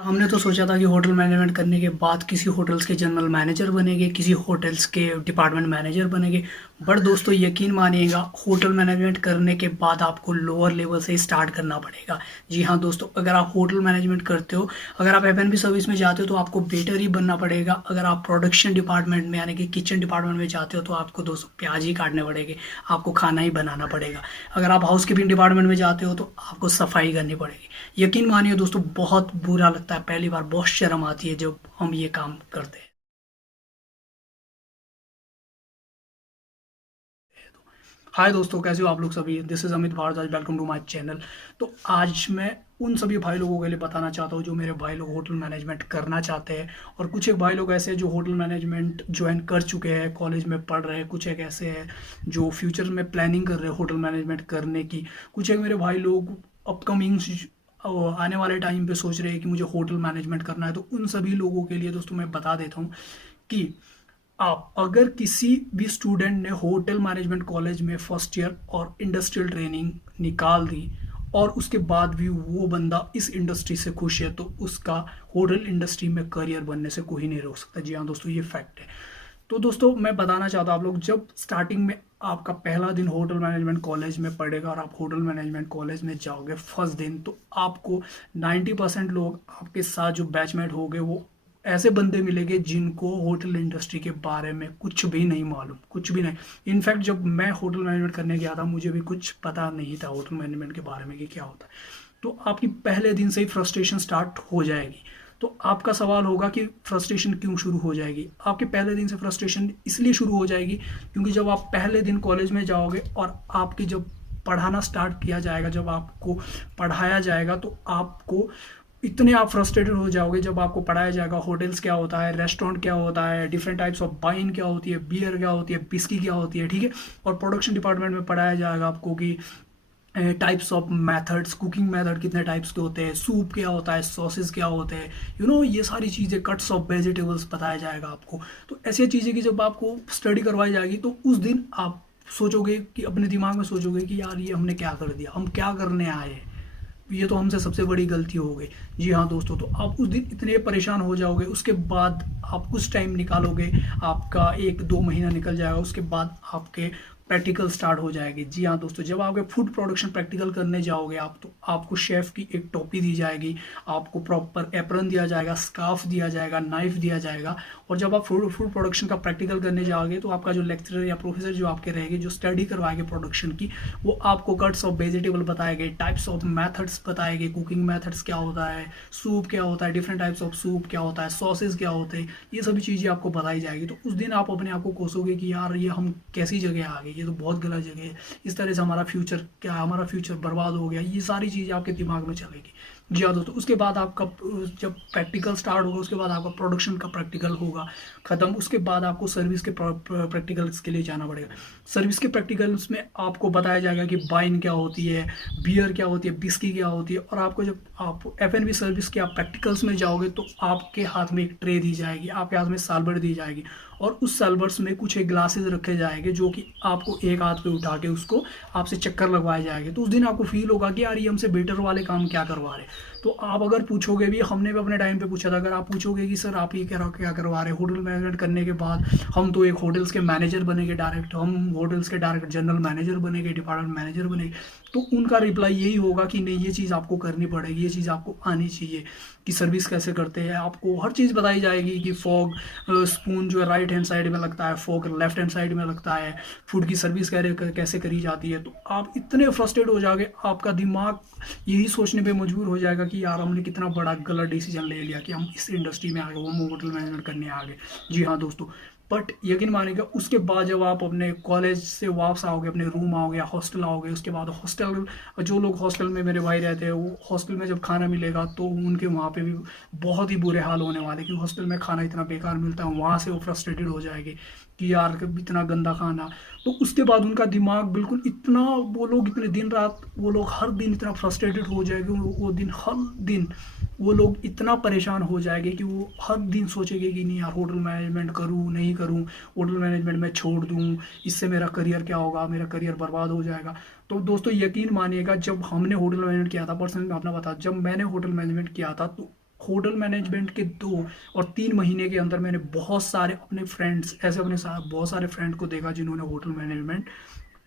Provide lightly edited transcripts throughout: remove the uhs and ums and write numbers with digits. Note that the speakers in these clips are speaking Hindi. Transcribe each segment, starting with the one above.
हमने तो सोचा था कि होटल मैनेजमेंट करने के बाद किसी होटल्स के जनरल मैनेजर बनेंगे, किसी होटल्स के डिपार्टमेंट मैनेजर बनेंगे। बट दोस्तों यकीन मानिएगा, होटल मैनेजमेंट करने के बाद आपको लोअर लेवल से ही स्टार्ट करना पड़ेगा। जी हाँ दोस्तों, अगर आप होटल मैनेजमेंट करते हो, अगर आप एफ&बी सर्विस में जाते हो तो आपको वेटर ही बनना पड़ेगा। अगर आप प्रोडक्शन डिपार्टमेंट में यानी कि किचन डिपार्टमेंट में जाते हो तो आपको दोस्तों प्याज ही काटने पड़ेंगे, आपको खाना ही बनाना पड़ेगा। अगर आप हाउस कीपिंग डिपार्टमेंट में जाते हो तो आपको सफाई करनी पड़ेगी। यकीन मानिए दोस्तों, बहुत बुरा लगता है, पहली बार बहुत शर्म आती है जब हम ये काम करते हैं। हाय दोस्तों, कैसे हो आप लोग सभी। This is Amit Bhardwaj, welcome to my channel. तो आज मैं उन सभी भाई लोगों के लिए बताना चाहता हूँ जो मेरे भाई लोग होटल मैनेजमेंट करना चाहते हैं। और कुछ एक भाई लोग ऐसे हैं जो होटल मैनेजमेंट ज्वाइन कर चुके हैं, कॉलेज में पढ़ रहे हैं। कुछ एक ऐसे हैं जो फ्यूचर में प्लानिंग कर रहे हैं होटल मैनेजमेंट करने की। कुछ एक मेरे भाई लोग अपकमिंग आने वाले टाइम पे सोच रहे हैं कि मुझे होटल मैनेजमेंट करना है। तो उन सभी लोगों के लिए दोस्तों मैं बता देता हूँ कि आप अगर किसी भी स्टूडेंट ने होटल मैनेजमेंट कॉलेज में फर्स्ट ईयर और इंडस्ट्रियल ट्रेनिंग निकाल दी और उसके बाद भी वो बंदा इस इंडस्ट्री से खुश है, तो उसका होटल इंडस्ट्री में करियर बनने से कोई नहीं रोक सकता। जी हाँ दोस्तों, ये फैक्ट है। तो दोस्तों मैं बताना चाहता हूँ, आप लोग जब स्टार्टिंग में आपका पहला दिन होटल मैनेजमेंट कॉलेज में पड़ेगा और आप होटल मैनेजमेंट कॉलेज में जाओगे फर्स्ट दिन, तो आपको 90% लोग आपके साथ जो बैचमेट होंगे वो ऐसे बंदे मिलेंगे जिनको होटल इंडस्ट्री के बारे में कुछ भी नहीं मालूम, कुछ भी नहीं। इनफैक्ट जब मैं होटल मैनेजमेंट करने गया था मुझे भी कुछ पता नहीं था होटल मैनेजमेंट के बारे में कि क्या होता है। तो आपकी पहले दिन से ही फ्रस्ट्रेशन स्टार्ट हो जाएगी। तो आपका सवाल होगा कि फ्रस्ट्रेशन क्यों शुरू हो जाएगी। आपके पहले दिन से फ्रस्ट्रेशन इसलिए शुरू हो जाएगी क्योंकि जब आप पहले दिन कॉलेज में जाओगे और आपकी जब पढ़ाना स्टार्ट किया जाएगा, जब आपको पढ़ाया जाएगा, तो आपको इतने आप फ्रस्ट्रेटेड हो जाओगे। जब आपको पढ़ाया जाएगा होटल्स क्या होता है, रेस्टोरेंट क्या होता है, डिफरेंट टाइप्स ऑफ वाइन क्या होती है, बियर क्या होती है, बिस्की क्या होती है, ठीक है। और प्रोडक्शन डिपार्टमेंट में पढ़ाया जाएगा आपको कि types of methods, cooking method कितने टाइप्स के होते हैं, सूप क्या होता है, सॉसेस क्या होते हैं, ये सारी चीज़ें, कट्स ऑफ वेजिटेबल्स बताया जाएगा आपको। तो ऐसी चीज़ें की जब आपको स्टडी करवाई जाएगी तो उस दिन आप सोचोगे कि अपने दिमाग में सोचोगे कि यार ये हमने क्या कर दिया, हम क्या करने आए हैं, ये तो हमसे सबसे बड़ी गलती हो गई। जी हाँ दोस्तों, तो आप उस दिन इतने परेशान हो जाओगे। उसके बाद आप कुछ टाइम निकालोगे, आपका 1-2 महीना निकल जाएगा, उसके बाद आपके प्रैक्टिकल स्टार्ट हो जाएगी। जी हाँ दोस्तों, जब आपके फूड प्रोडक्शन प्रैक्टिकल करने जाओगे आप, तो आपको शेफ़ की एक टोपी दी जाएगी, आपको प्रॉपर एप्रन दिया जाएगा, स्कार्फ दिया जाएगा, नाइफ दिया जाएगा। और जब आप फूड फूड प्रोडक्शन का प्रैक्टिकल करने जाओगे तो आपका जो लेक्चरर या प्रोफेसर जो आपके रहेंगे, जो स्टडी करवाएंगे प्रोडक्शन की, वो आपको कट्स ऑफ वेजिटेबल बताएंगे, टाइप्स ऑफ मेथड्स बताएंगे, कुकिंग मेथड्स क्या होता है, सूप क्या होता है, डिफरेंट टाइप्स ऑफ सूप क्या होता है, सॉसेज क्या होते हैं, ये सभी चीज़ें आपको बताई जाएगी। तो उस दिन आप अपने आप को कोसोगे कि यार ये हम कैसी जगह आ गए, ये तो बहुत गलत जगह है, इस तरह से हमारा फ्यूचर क्या है, हमारा फ्यूचर बर्बाद हो गया, ये सारी चीज़ें आपके दिमाग में चलेगी। जी हाँ दोस्तों, उसके बाद आपका जब प्रैक्टिकल स्टार्ट होगा उसके बाद आपका प्रोडक्शन का प्रैक्टिकल होगा ख़त्म। उसके बाद आपको सर्विस के प्रैक्टिकल्स के लिए जाना पड़ेगा। सर्विस के प्रैक्टिकल्स में आपको बताया जाएगा कि वाइन क्या होती है, बियर क्या होती है, बिस्की क्या होती है। और आपको जब आप एफ&बी सर्विस के आप प्रैक्टिकल्स में जाओगे तो आपके हाथ में एक ट्रे दी जाएगी, आपके हाथ में सालबर्ड दी जाएगी, और उस सालबर्ड्स में कुछ एक ग्लासेस रखे जाएंगे जो कि आपको एक हाथ पे उठा के उसको आपसे चक्कर लगवाए जाएंगे। तो उस दिन आपको फील होगा कि यार ये हमसे बेटर वाले काम क्या करवा रहे हैं। तो आप अगर पूछोगे भी, हमने भी अपने टाइम पे पूछा था, अगर आप पूछोगे कि सर आप ये क्या करवा रहे हैं होटल मैनेजमेंट करने के बाद, हम तो एक होटल्स के मैनेजर बनेंगे डायरेक्ट, हम होटल्स के डायरेक्ट जनरल मैनेजर बनेंगे, डिपार्टमेंट मैनेजर बनेंगे, तो उनका रिप्लाई यही होगा कि नहीं, ये चीज़ आपको करनी पड़ेगी, ये चीज़ आपको आनी चाहिए कि सर्विस कैसे करते हैं। आपको हर चीज़ बताई जाएगी कि फॉग स्पून जो है राइट हैंड साइड में लगता है, फोक लेफ्ट हैंड साइड में लगता है, फूड की सर्विस कैसे करी जाती है। तो आप इतने फ्रस्ट्रेट हो जाओगे, आपका दिमाग यही सोचने पे मजबूर हो जाएगा कि यार हमने कितना बड़ा गलत डिसीजन ले लिया कि हम इस इंडस्ट्री में आ गए, वो होटल मैनेजमेंट करने आ गए। जी हाँ दोस्तों, बट यकीन मानिएगा उसके बाद जब आप अपने कॉलेज से वापस आओगे, अपने रूम आओगे या हॉस्टल आओगे, उसके बाद हॉस्टल, जो लोग हॉस्टल में मेरे भाई रहते हैं, वो हॉस्टल में जब खाना मिलेगा तो उनके वहाँ पे भी बहुत ही बुरे हाल होने वाले, क्योंकि हॉस्टल में खाना इतना बेकार मिलता है। वहाँ से वो फ्रस्ट्रेटेड हो जाएंगे कि यार इतना गंदा खाना। तो उसके बाद उनका दिमाग बिल्कुल इतना, वो लोग इतने दिन रात, वो लोग हर दिन इतना फ्रस्ट्रेटेड हो जाएंगे, वो दिन हर दिन वो लोग इतना परेशान हो जाएंगे कि वो हर दिन सोचेंगे कि नहीं यार होटल मैनेजमेंट करूँ नहीं करूँ, होटल मैनेजमेंट में छोड़ दूँ, इससे मेरा करियर क्या होगा, मेरा करियर बर्बाद हो जाएगा। तो दोस्तों यकीन मानिएगा, जब हमने होटल मैनेजमेंट किया था, पर्सनली मैं अपना बता, जब मैंने होटल मैनेजमेंट किया था तो होटल मैनेजमेंट के 2 और 3 महीने के अंदर मैंने बहुत सारे अपने फ्रेंड्स, ऐसे अपने साथ बहुत सारे फ्रेंड को देखा जिन्होंने होटल मैनेजमेंट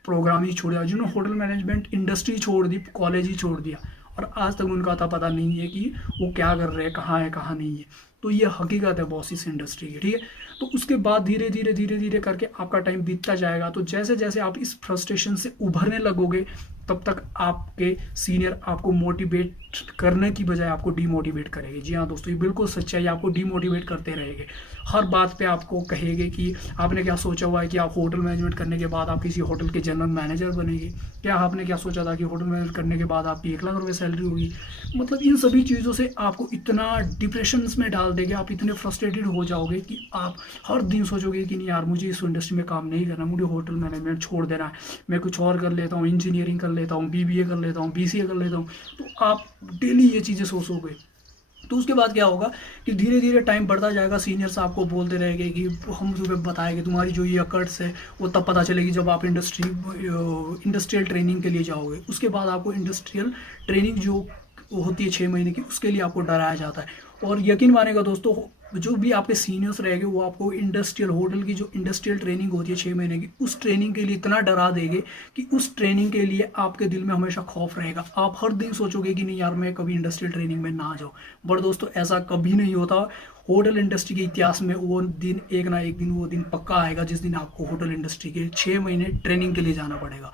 प्रोग्राम ही छोड़ दिया, जिन्होंने होटल मैनेजमेंट इंडस्ट्री छोड़ दी, कॉलेज ही छोड़ दिया, और आज तक उनका आता पता नहीं है कि वो क्या कर रहे हैं, कहाँ है कहाँ नहीं है। तो ये हकीकत है बॉस इस इंडस्ट्री की, ठीक है। तो उसके बाद धीरे धीरे करके आपका टाइम बीतता जाएगा। तो जैसे जैसे आप इस फ्रस्ट्रेशन से उभरने लगोगे, तब तक आपके सीनियर आपको मोटिवेट करने की बजाय आपको डीमोटिवेट करेंगे। जी हाँ दोस्तों, ये बिल्कुल सच्चाई, आपको डीमोटिवेट करते रहेंगे। हर बात पे आपको कहेंगे कि आपने क्या सोचा हुआ है कि आप होटल मैनेजमेंट करने के बाद आप किसी होटल के जनरल मैनेजर बनेंगे, क्या आपने क्या सोचा था कि होटल मैनेजमेंट करने के बाद आपकी 1 लाख रुपए सैलरी होगी। मतलब इन सभी चीज़ों से आपको इतना डिप्रेशन में डाल देंगे, आप इतने फ्रस्ट्रेटेड हो जाओगे कि आप हर दिन सोचोगे कि नहीं यार, मुझे इस इंडस्ट्री में काम नहीं करना, मुझे होटल मैनेजमेंट छोड़ देना है, मैं कुछ और कर लेता हूँ, इंजीनियरिंग कर लेता हूँ, बीबीए कर लेता हूँ, बीसीए कर लेता हूँ। तो आप डेली ये चीज़ें सोचोगे। तो उसके बाद क्या होगा कि धीरे धीरे टाइम बढ़ता जाएगा, सीनियर्स आपको बोलते रहेंगे कि हम तुम्हें बताएंगे, तुम्हारी जो ये अकर्ट्स है वो तब पता चलेगी जब आप इंडस्ट्रियल ट्रेनिंग के लिए जाओगे। उसके बाद आपको इंडस्ट्रियल ट्रेनिंग जो होती है 6 महीने की, उसके लिए आपको डराया जाता है। और यकीन मानेगा दोस्तों, जो भी आपके सीनियर्स रहेंगे वो आपको इंडस्ट्रियल होटल की जो इंडस्ट्रियल ट्रेनिंग होती है 6 महीने की, उस ट्रेनिंग के लिए इतना डरा देंगे कि उस ट्रेनिंग के लिए आपके दिल में हमेशा खौफ रहेगा। आप हर दिन सोचोगे कि नहीं यार, मैं कभी इंडस्ट्रियल ट्रेनिंग में ना जाऊँ। बट दोस्तों, ऐसा कभी नहीं होता। होटल इंडस्ट्री के इतिहास में वो दिन एक ना एक दिन वो दिन पक्का आएगा जिस दिन आपको होटल इंडस्ट्री के 6 महीने ट्रेनिंग के लिए जाना पड़ेगा।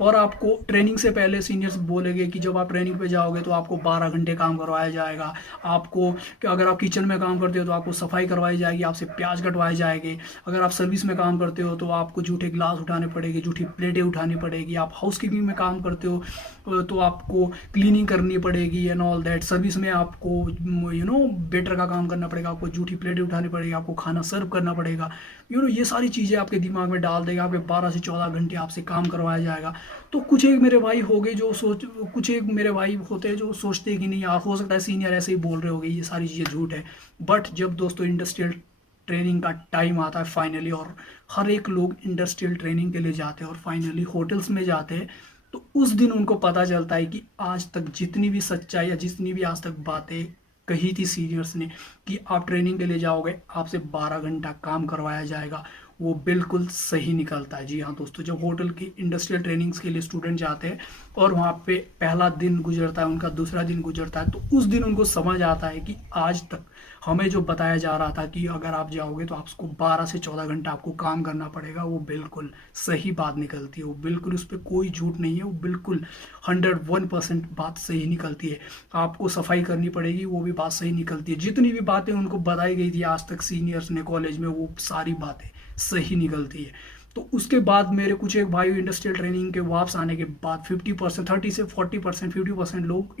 और आपको ट्रेनिंग से पहले सीनियर्स बोलेंगे कि जब आप ट्रेनिंग पे जाओगे तो आपको 12 घंटे काम करवाया जाएगा। आपको अगर आप किचन में काम करते हो तो आपको सफाई करवाई जाएगी, आपसे प्याज कटवाए जाएंगे। अगर आप सर्विस में काम करते हो तो आपको जूठे गिलास उठाने पड़ेंगे, जूठी प्लेटें उठानी पड़ेगी। आप हाउस कीपिंग में काम करते हो तो आपको क्लीनिंग करनी पड़ेगी एंड ऑल दैट। सर्विस में आपको वेटर का काम करना पड़ेगा, आपको जूठी प्लेटें उठानी पड़ेगी, आपको खाना सर्व करना पड़ेगा। ये सारी चीज़ें आपके दिमाग में डाल देगा। आपके 12 से 14 घंटे आपसे काम करवाया जाएगा। तो कुछ एक मेरे भाई हो गए जो कुछ एक मेरे भाई होते हैं जो सोचते हैं कि नहीं यार, हो सकता है सीनियर ऐसे ही बोल रहे होंगे, ये सारी चीज़ें झूठ है। बट जब दोस्तों इंडस्ट्रियल ट्रेनिंग का टाइम आता है फाइनली, और हर एक लोग इंडस्ट्रियल ट्रेनिंग के लिए जाते हैं और फाइनली होटल्स में जाते हैं, तो उस दिन उनको पता चलता है कि आज तक जितनी भी सच्चाई या जितनी भी आज तक बातें कही थी सीनियर्स ने कि आप ट्रेनिंग के लिए जाओगे, आपसे 12 घंटा काम करवाया जाएगा, वो बिल्कुल सही निकलता है। जी हाँ दोस्तों, जब होटल की इंडस्ट्रियल ट्रेनिंग्स के लिए स्टूडेंट जाते हैं और वहाँ पे पहला दिन गुजरता है, उनका दूसरा दिन गुजरता है, तो उस दिन उनको समझ आता है कि आज तक हमें जो बताया जा रहा था कि अगर आप जाओगे तो आपको 12 से 14 घंटा आपको काम करना पड़ेगा, वो बिल्कुल सही बात निकलती है। वो बिल्कुल, उस पर कोई झूठ नहीं है, वो बिल्कुल 101% बात सही निकलती है। आपको सफाई करनी पड़ेगी, वो भी बात सही निकलती है। जितनी भी बातें उनको बताई गई थी आज तक सीनियर्स ने कॉलेज में, वो सारी बातें सही निकलती है। तो उसके बाद मेरे कुछ एक भाई इंडस्ट्रियल ट्रेनिंग के वापस आने के बाद 50%, 30 से 40%, 50% लोग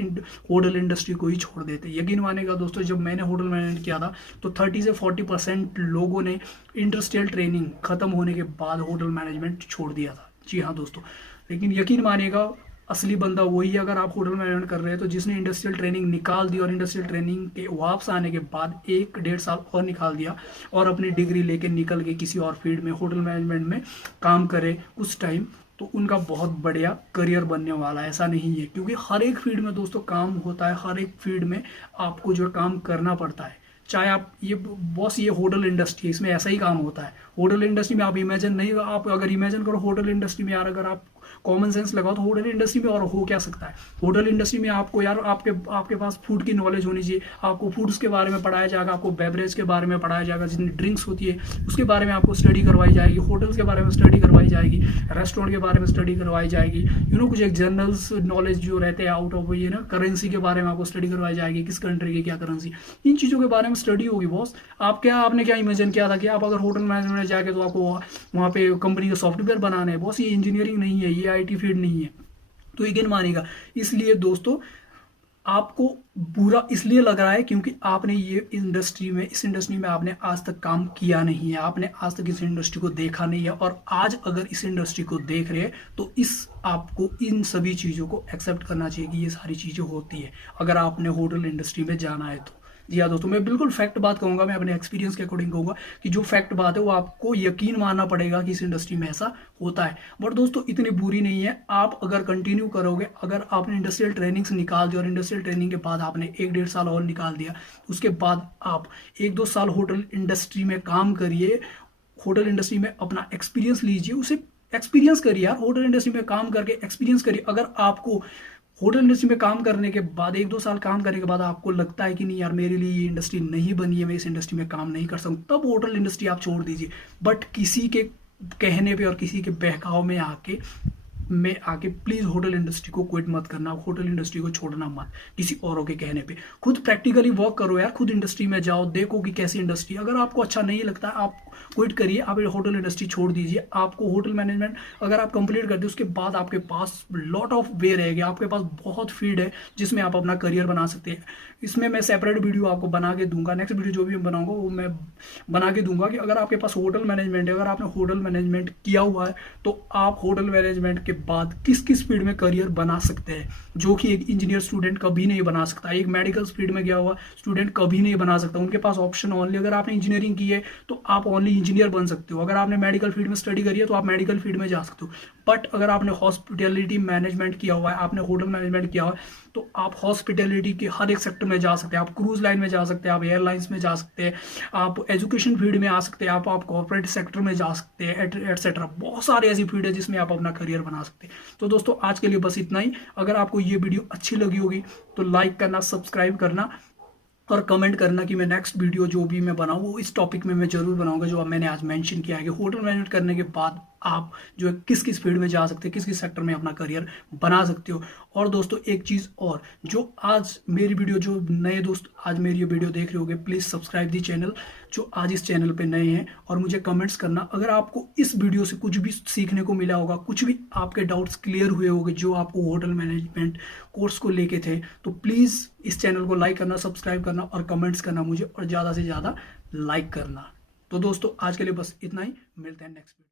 होटल इंडस्ट्री को ही छोड़ देते। यकीन मानेगा दोस्तों, जब मैंने होटल मैनेजमेंट किया था तो 30 से 40% लोगों ने इंडस्ट्रियल ट्रेनिंग खत्म होने के बाद होटल मैनेजमेंट छोड़ दिया था। जी हाँ दोस्तों, लेकिन यकीन मानेगा असली बंदा वही है। अगर आप होटल मैनेजमेंट कर रहे हैं तो जिसने इंडस्ट्रियल ट्रेनिंग निकाल दी और इंडस्ट्रियल ट्रेनिंग के वापस आने के बाद 1-1.5 साल और निकाल दिया और अपनी डिग्री लेके निकल के किसी और फील्ड में होटल मैनेजमेंट में काम करे कुछ टाइम, तो उनका बहुत बढ़िया करियर बनने वाला है। ऐसा नहीं है, क्योंकि हर एक फील्ड में दोस्तों काम होता है, हर एक फील्ड में आपको जो काम करना पड़ता है। चाहे आप ये बॉस, ये होटल इंडस्ट्री, इसमें ऐसा ही काम होता है। होटल इंडस्ट्री में आप इमेजिन नहीं, आप अगर इमेजिन करो होटल इंडस्ट्री में यार, अगर आप कॉमन सेंस लगाओ तो होटल इंडस्ट्री में और हो क्या सकता है। होटल इंडस्ट्री में आपको यार आपके पास फूड की नॉलेज होनी चाहिए। आपको फूड्स के बारे में पढ़ाया जाएगा, आपको बेवरेज के बारे में पढ़ाया जाएगा, जितनी ड्रिंक्स होती है उसके बारे में आपको स्टडी करवाई जाएगी, होटल्स के बारे में स्टडी करवाई जाएगी, रेस्टोरेंट के बारे में स्टडी करवाई जाएगी। कुछ एक जनरल्स नॉलेज जो रहते हैं आउट ऑफ करेंसी के बारे में आपको स्टडी करवाई जाएगी, किस कंट्री की क्या करेंसी, इन चीज़ों के बारे में स्टडी होगी बॉस। आपने क्या इमेजिन किया था कि आप अगर होटल मैनेजमेंट में जाके तो आपको वहाँ पे कंपनी के सॉफ्टवेयर बनाने हैं। बॉस, ये इंजीनियरिंग नहीं है, ये आईटी फील्ड नहीं है। तो यकीन मानिएगा, इसलिए दोस्तों आपको बुरा इसलिए लग रहा है क्योंकि आपने इस इंडस्ट्री में आपने आज तक काम किया नहीं है, आपने आज तक इस इंडस्ट्री को देखा नहीं है। और आज अगर इस इंडस्ट्री को देख रहे हैं तो आपको इन सभी चीज़ों को एक्सेप्ट करना चाहिए कि ये सारी चीज़ें होती है अगर आपने होटल इंडस्ट्री में जाना है तो। जी हाँ दोस्तों, मैं बिल्कुल फैक्ट बात कहूँगा, मैं अपने एक्सपीरियंस के अकॉर्डिंग कहूँगा कि जो फैक्ट बात है वो आपको यकीन मानना पड़ेगा कि इस इंडस्ट्री में ऐसा होता है। बट दोस्तों इतनी बुरी नहीं है, आप अगर कंटिन्यू करोगे, अगर आपने इंडस्ट्रियल ट्रेनिंग से निकाल दिया और इंडस्ट्रियल ट्रेनिंग के बाद आपने 1-1.5 साल और निकाल दिया, उसके बाद आप 1-2 साल होटल इंडस्ट्री में काम करिए, होटल इंडस्ट्री में अपना एक्सपीरियंस लीजिए, उसे एक्सपीरियंस करिए यार, होटल इंडस्ट्री में काम करके एक्सपीरियंस करिए। अगर आपको होटल इंडस्ट्री में काम करने के बाद 1-2 साल काम करने के बाद आपको लगता है कि नहीं यार मेरे लिए ये इंडस्ट्री नहीं बनी है, मैं इस इंडस्ट्री में काम नहीं कर सकता, तब होटल इंडस्ट्री आप छोड़ दीजिए। बट किसी के कहने पे और किसी के बहकाव में आके प्लीज होटल इंडस्ट्री को क्विट मत करना, होटल इंडस्ट्री को छोड़ना मत किसी औरों के कहने पे। खुद प्रैक्टिकली वर्क करो यार, खुद इंडस्ट्री में जाओ, देखो कि कैसी इंडस्ट्री। अगर आपको अच्छा नहीं लगता आप क्विट करिए, आप होटल इंडस्ट्री छोड़ दीजिए। आपको होटल मैनेजमेंट अगर आप कंप्लीट कर दे उसके बाद आपके पास लॉट ऑफ वे रहेगा, आपके पास बहुत फील्ड है जिसमें आप अपना करियर बना सकते हैं। इसमें मैं सेपरेट वीडियो आपको बना के दूंगा, नेक्स्ट वीडियो जो भी मैं बनाऊंगा वो मैं बना के दूंगा कि अगर आपके पास होटल मैनेजमेंट है, अगर आपने होटल मैनेजमेंट किया हुआ है तो आप होटल मैनेजमेंट के बाद किस किस फील्ड में करियर बना सकते हैं, जो कि एक इंजीनियर स्टूडेंट कभी नहीं बना सकता, एक मेडिकल फील्ड में गया हुआ स्टूडेंट कभी नहीं बना सकता। उनके पास ऑप्शन ओनली, अगर आपने इंजीनियरिंग की है तो आप ओनली इंजीनियर बन सकते हो, अगर आपने मेडिकल फील्ड में स्टडी करी है तो आप मेडिकल फील्ड में जा सकते हो। बट अगर आपने हॉस्पिटैलिटी मैनेजमेंट किया हुआ है, आपने होटल मैनेजमेंट किया हुआ है, तो आप हॉस्पिटैलिटी के हर एक सेक्टर में जा सकते हैं। आप क्रूज लाइन में जा सकते हैं, आप एयरलाइंस में जा सकते हैं, आप एजुकेशन फील्ड में आ सकते हैं, आप कॉर्पोरेट सेक्टर में जा सकते हैं, एटसेट्रा। बहुत सारी ऐसी फील्ड है जिसमें आप अपना करियर बना सकते हैं। तो दोस्तों आज के लिए बस इतना ही। अगर आपको ये वीडियो अच्छी लगी होगी तो लाइक करना, सब्सक्राइब करना और कमेंट करना कि मैं नेक्स्ट वीडियो जो भी मैं बनाऊँ वो इस टॉपिक में मैं जरूर बनाऊंगा जो अब मैंने आज मेंशन किया है कि होटल मैनेजमेंट करने के बाद आप जो है किस किस फील्ड में जा सकते हैं, किस किस सेक्टर में अपना करियर बना सकते हो। और दोस्तों एक चीज़ और, जो आज मेरी वीडियो, जो नए दोस्त आज मेरी ये वीडियो देख रहे होगे, प्लीज़ सब्सक्राइब दी चैनल जो आज इस चैनल पे नए हैं, और मुझे कमेंट्स करना अगर आपको इस वीडियो से कुछ भी सीखने को मिला होगा, कुछ भी आपके डाउट्स क्लियर हुए होंगे जो आपको होटल मैनेजमेंट कोर्स को लेके थे, तो प्लीज़ इस चैनल को लाइक करना, सब्सक्राइब करना और कमेंट्स करना मुझे, और ज़्यादा से ज़्यादा लाइक करना। तो दोस्तों आज के लिए बस इतना ही, मिलते हैं नेक्स्ट वीडियो।